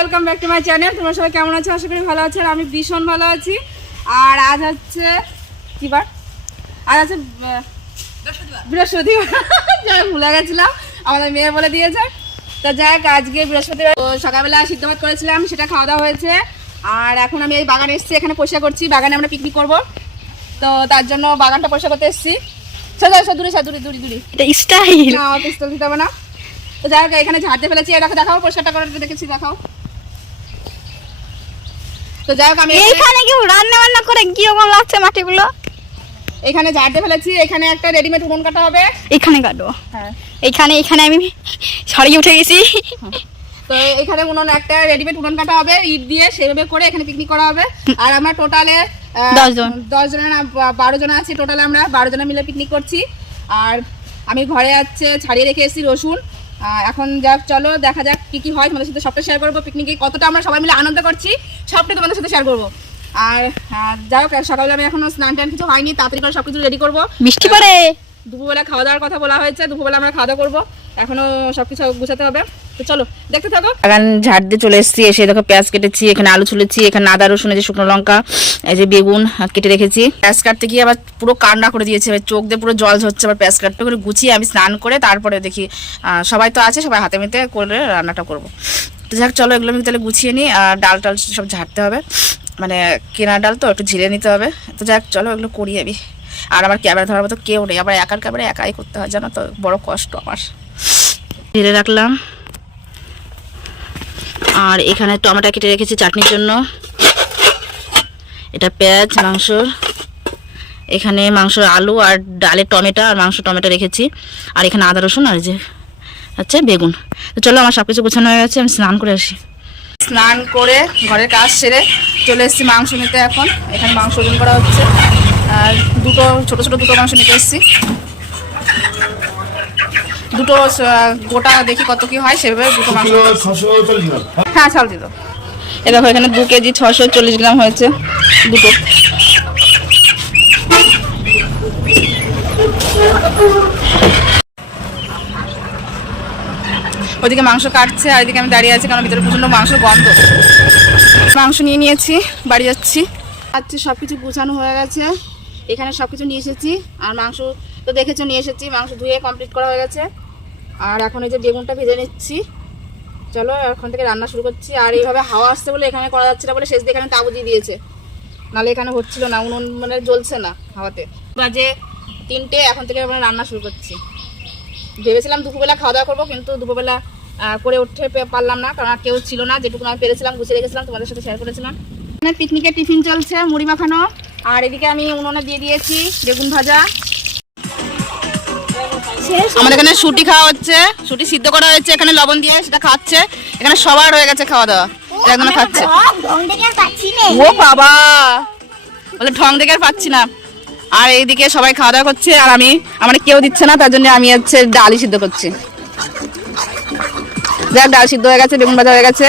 Welcome back to my channel. তোমরা সবাই কেমন আছো? আশা করি ভালো আছো। আর আমি ভীষণ ভালো আছি। আর আজ হচ্ছে কি বার? আজ আছে বৃহস্পতিবার। যাই ভুলে গেছিলাম, আমাদের মেয়ে বলে দিয়েছে। তা যাই হোক, আজকে বৃহস্পতিবার সকালবেলা সিদ্ধ ভাত করেছিলাম, সেটা খাওয়া দাওয়া হয়েছে। আর এখন আমি এই বাগানে এসেছি, এখানে পরিষ্কার করছি। বাগানে আমরা পিকনিক করবো, তো তার জন্য বাগানটা পরিষ্কার করতে এসেছি। দূরে এটা স্টাইল না, পিস্তল দিতে হবে না। তো যাই হোক, এখানে ঝাড়তে ফেলেছি। এটাকে দেখাও, পরিষ্কারটা করে দেখেছি, দেখাও। তো যাই হোক, আমি এখানে কি রান্না বান্না করে কি রকম লাগছে মাটিগুলো। এখানে ঝাড়তে ফেলেছি। এখানে একটা রেডিমেড উনুন কাটা হবে, এখানে কাটবো। হ্যাঁ, এখানে আমি ছড়িয়ে উঠে গেছি। তো এখানে একটা রেডিমেড উনুন কাটা হবে ইট দিয়ে, সেভাবে করে এখানে পিকনিক করা হবে। আর আমরা টোটালে 10 জন না 12 জন আছি। টোটালে আমরা 12 জন মিলে পিকনিক করছি। আর আমি ঘরে ছাড়িয়ে রেখে এসেছি রসুন। এখন যাক, চলো দেখা যাক কি কি হয়। তোমাদের সাথে সবটা শেয়ার করবো। পিকনিকে কতটা আমরা সবাই মিলে আনন্দ করছি, সবটাই তোমাদের সাথে শেয়ার করবো। আর যাই হোক, সকালে আমি এখনো স্নান টান কিছু হয়নি, তাড়াতাড়ি করে সবকিছু রেডি করবো। বৃষ্টি পড়ে। দুপুরবেলা খাওয়া দাওয়ার কথা বলা হয়েছে, দুপুরবেলা আমরা খাওয়া দাওয়া করবো। এখনো সবকিছু গুছাতে হবে। তো চলো দেখতে থাকো। এখন ঝাড় দিয়ে চলে এসেছি। এসে দেখো পেঁয়াজ কেটেছি, এখানে আলু ছুলেছি, এখানে আদা রসুন, এই যে শুকনো লঙ্কা, এই যে বেগুন কেটে রেখেছি। পেঁয়াজ কাটতে গিয়ে আবার পুরো কান্না করে দিয়েছে, চোখ দিয়ে পুরো জল ঝরছে। আবার পেঁয়াজ কাটতে করে গুছিয়ে আমি স্নান করে তারপরে দেখি সবাই তো আছে, সবাই হাতে মিতে করে রান্নাটা করবো। তো যাক, চলো এগুলো আমি তাহলে গুছিয়ে নিই। আর ডাল টাল সব ঝাড়তে হবে, মানে কেনা ডাল তো একটু ঝিরে নিতে হবে। তো যাক, চলো এগুলো করি আমি। আর আমার ক্যামেরা ধরার মতো কেউ নেই, আবার একার ক্যামেরা একাই করতে হয়, জানো তো, বড় কষ্ট আমার। ঝিরে রাখলাম। আর এখানে টমেটো কেটে রেখেছি চাটনির জন্য। এটা পেঁয়াজ মাংসর, এখানে মাংসর আলু আর ডালের টমেটো আর মাংস টমেটো রেখেছি। আর এখানে আদা রসুন আর যে আচ্ছা বেগুন। তো চলো, আমার সব কিছু গোছানো হয়ে গেছে, আমি স্নান করে আসি। স্নান করে ঘরের কাজ সেরে চলে এসেছি মাংস নিতে। এখন এখানে মাংস ওজন করা হচ্ছে। আর ছোটো ছোটো দুটো মাংস নিতে এসেছি। দুটো গোটা দেখি কত কি হয়, সেভাবে দুটো মাংস। হ্যাঁ, চাল দিল। এ দেখো, এখানে 2 কেজি 640 গ্রাম হয়েছে দুটো। ওইদিকে মাংস কাটছে, আর এদিকে আমি দাঁড়িয়ে আছি, কারণ ভিতরে প্রচণ্ড মাংস গন্ধ। মাংস নিয়ে নিয়েছি, বাড়ি যাচ্ছি। আজকে সব কিছু গুছানো হয়ে গেছে। এখানে সব কিছু নিয়ে এসেছি। আর মাংস তো দেখেছো নিয়ে এসেছি, মাংস ধুয়ে কমপ্লিট করা হয়ে গেছে। আর এখন এই যে বেগুনটা ভেজে নিচ্ছি। চলো এখন থেকে রান্না শুরু করছি। আর এইভাবে হাওয়া আসছে বলে এখানে করা যাচ্ছে না, বলে শেষ দিয়ে এখানে তাবু দিয়ে দিয়েছে, নাহলে এখানে হচ্ছিল না, উনুন মানে জ্বলছে না হাওয়াতে। বাজে 3টে, এখন থেকে আমরা রান্না শুরু করছি। ভেবেছিলাম দুপুরবেলা খাওয়া দাওয়া করবো, কিন্তু দুপুরবেলা করে উঠতে পারলাম না, কারণ কেউ ছিল না। যেটুকু আমি পেরেছিলাম গুছিয়ে রেখেছিলাম, তোমাদের সাথে শেয়ার করেছিলাম। এখানে পিকনিকের টিফিন চলছে, মুড়ি মাখানো। আর এদিকে আমি উনুনে দিয়ে দিয়েছি বেগুন ভাজা। আমাদের এখানে শুটি খাওয়া হচ্ছে, শুটি সিদ্ধ করা হয়েছে, এখানে লবণ দিয়ে সেটা খাচ্ছে। এখানে সবার হয়ে গেছে খাওয়া দাওয়া, একজন খাচ্ছে। ও বাবা, বলে ঢং দেখে আর পাচ্ছি না। আর এইদিকে সবাই খাওয়া দাওয়া করছে, আর আমার কেউ দিচ্ছে না, তার জন্য আমি ডালই সিদ্ধ করছি। দেখ, ডাল সিদ্ধ হয়ে গেছে, বেগুন ভাজা হয়ে গেছে,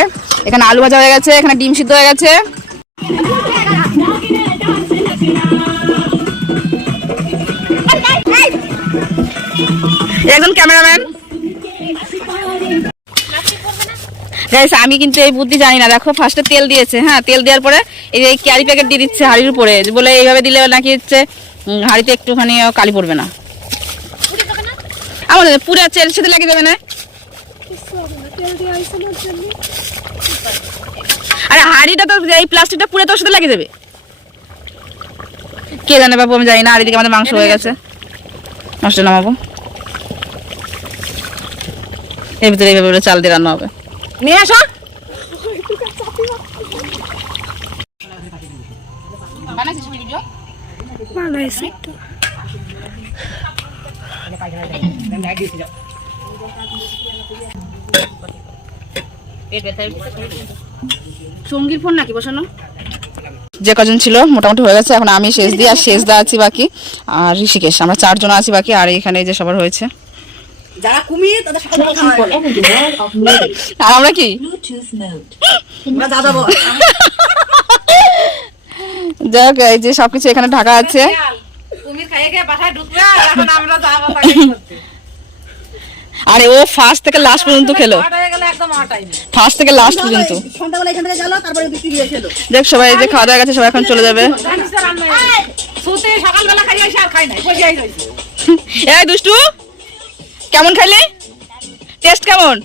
এখানে আলু ভাজা হয়ে গেছে, এখানে ডিম সিদ্ধ হয়ে গেছে। একজন ক্যামেরাম্যান। আমি কিন্তু এই বুদ্ধি জানি না। দেখো, ফার্স্টে তেল দিয়েছে। হ্যাঁ, তেল দেওয়ার পরে এই ক্যারি প্যাকেট দিয়ে দিচ্ছে হাঁড়ির উপরে, বলে এইভাবে দিলে নাকি হাঁড়িতে একটুখানি কালি পড়বে না। আমাদের পুরো তেলের সাথে লাগিয়ে দেবে না। আরে হাঁড়িটা তো, এই প্লাস্টিকটা পুরো তোর সাথে লাগিয়ে দেবে। কে জানে বাবু, আমি জানি না। আর এদিকে আমাদের মাংস হয়ে গেছে, মাংসটা নামাবো। এর ভিতরে এইভাবে চাল দিয়ে রান্না হবে। নিয়ে আসো। সঙ্গীর ফোন নাকি বসানো? যে কজন ছিল মোটামুটি হয়ে গেছে, এখন আমি শেষ দিয়ে আর শেষ দা আছি বাকি, আর ঋষিকেশ, আমরা 4 জন আছি বাকি। আর এখানে যে সবার হয়েছে যারা কুমির তাদের সাথে আর আমরা কি যাই হোক, এই যে সবকিছু এখানে ঢাকা আছে। আরে ও ফার্স্ট থেকে লাস্ট পর্যন্ত খেলো, ফার্স্ট থেকে লাস্ট পর্যন্ত। দেখ সবাই যে খাওয়া দাওয়া গেছে, সবাই এখন চলে যাবে। এই দুষ্টু কেমন খাইলি? টেস্ট কেমন?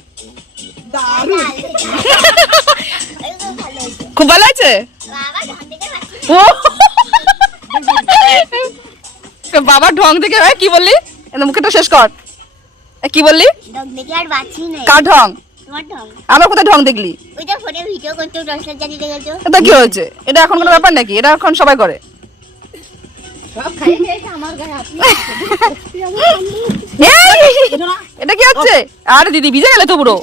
খুব ভালো আছে। ও বাবা ঢং দেখে কি বললি? মুখেটা শেষ কর। কি বললি? কার ঢং? আমার কোথায় ঢং দেখলি? এটা কি হয়েছে? এটা এখন কোনো ব্যাপার নাকি? এটা এখন সবাই করে। এটা কি হচ্ছে? আরে দিদি ভিজে গেলে তো পুরো।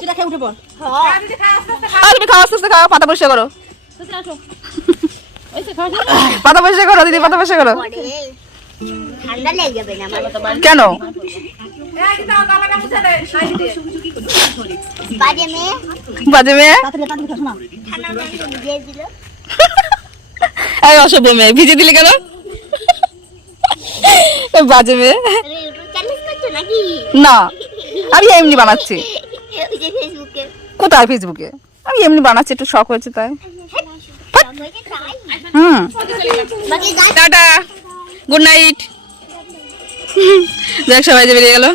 তুমি খাওয়া আস্তে আস্তে খাও, পাতা পরিষ্কার করো, পাতা পরিষ্কার করো দিদি, পাতা পরিষ্কার করো। কেন? বাজে মেয়ে, অসভ্য মেয়ে, ভিজে দিলে কেন? বাজে মেয়ে না, আমি এমনি বানাচ্ছি। কোথায় ফেসবুকে? আমি এমনি বানাচ্ছি, একটু শখ হয়েছে তাই। Tata, good night. দেখ সবাই যে বেরিয়ে গেল,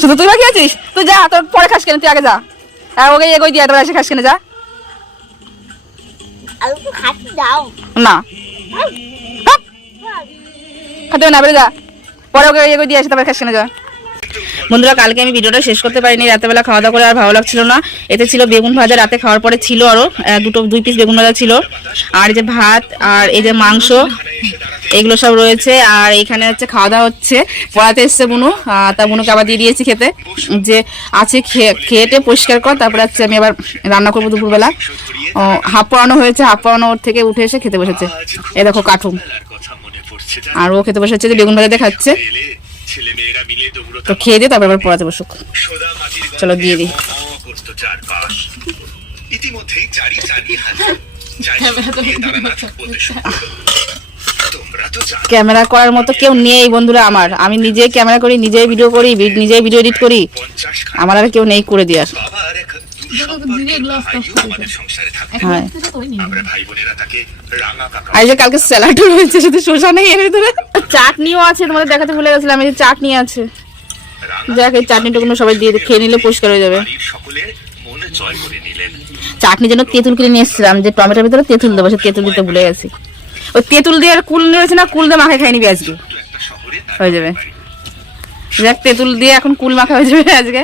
শুধু তুই বাকি আছিস। তুই যা, তোর পরে খাস কেন, তুই আগে যা। ওকে এগোই দিয়ে এসে খাস কেন, যা না খাতে না, বেড়ে যা, পরে ওকে এগোই দিয়ে আসে তারপরে খাস কেন, যা। বন্ধুরা কালকে আমি ভিডিওটা শেষ করতে পারিনি, রাতেবেলা খাওয়া দাওয়া করে আর ভালো লাগছিল না। এতে ছিল বেগুন ভাজা, রাতে খাওয়ার পরে ছিল আরো 2 পিস বেগুন ভাজা ছিল, আর এই যে ভাত, আর এই যে মাংস, এগুলো সব রয়েছে। আর এখানে হচ্ছে খাওয়া দাওয়া হচ্ছে, পড়াতে এসছে বুনু, তা বুনুকে আবার দিয়ে দিয়েছি খেতে, যে আছে খেয়েটে পরিষ্কার কর, তারপরে হচ্ছে আমি আবার রান্না করবো দুপুরবেলা। হাফ পড়ানো হয়েছে, হাফ পড়ানো ওর থেকে উঠে এসে খেতে বসেছে। এই দেখো কাঠুম, আর ও খেতে বসেছে যে বেগুন ভাজাতে খাচ্ছে। তো খেয়ে দিয়ে তারপর আবার পড়াতে বসুক। চলো দিয়ে দিই। ক্যামেরা করার মতো কেউ নেই বন্ধুরা আমার, আমি নিজেই ক্যামেরা করি, নিজেই ভিডিও করি, নিজেই ভিডিও এডিট করি, আমার আর কেউ নেই করে দেওয়ার। হ্যাঁ, আর যে কালকে স্যালাডও রয়েছে, শুধু শসা নেই এর ভিতরে, চাটনিও আছে, তোমাদের দেখাতে ভুলে গেছিলাম। এই যে চাটনি আছে, যাক এই চাটনিটা সবাই দিয়ে খেয়ে নিলে পরিষ্কার হয়ে যাবে। চাটনি যেন তেঁতুল কিনে নিয়ে এসেছিলাম, যে টমেটোর ভিতরে তেঁতুল দেবো, সে তেঁতুল দিতে ভুলে গেছি। ওই তেঁতুল দিয়ে আর কুল নিয়েছে না, কুল দিয়ে মাখায় খাই নিবি আজকে, হয়ে যাবে। যাক তেঁতুল দিয়ে এখন কুল মাখা হয়ে যাবে আজকে।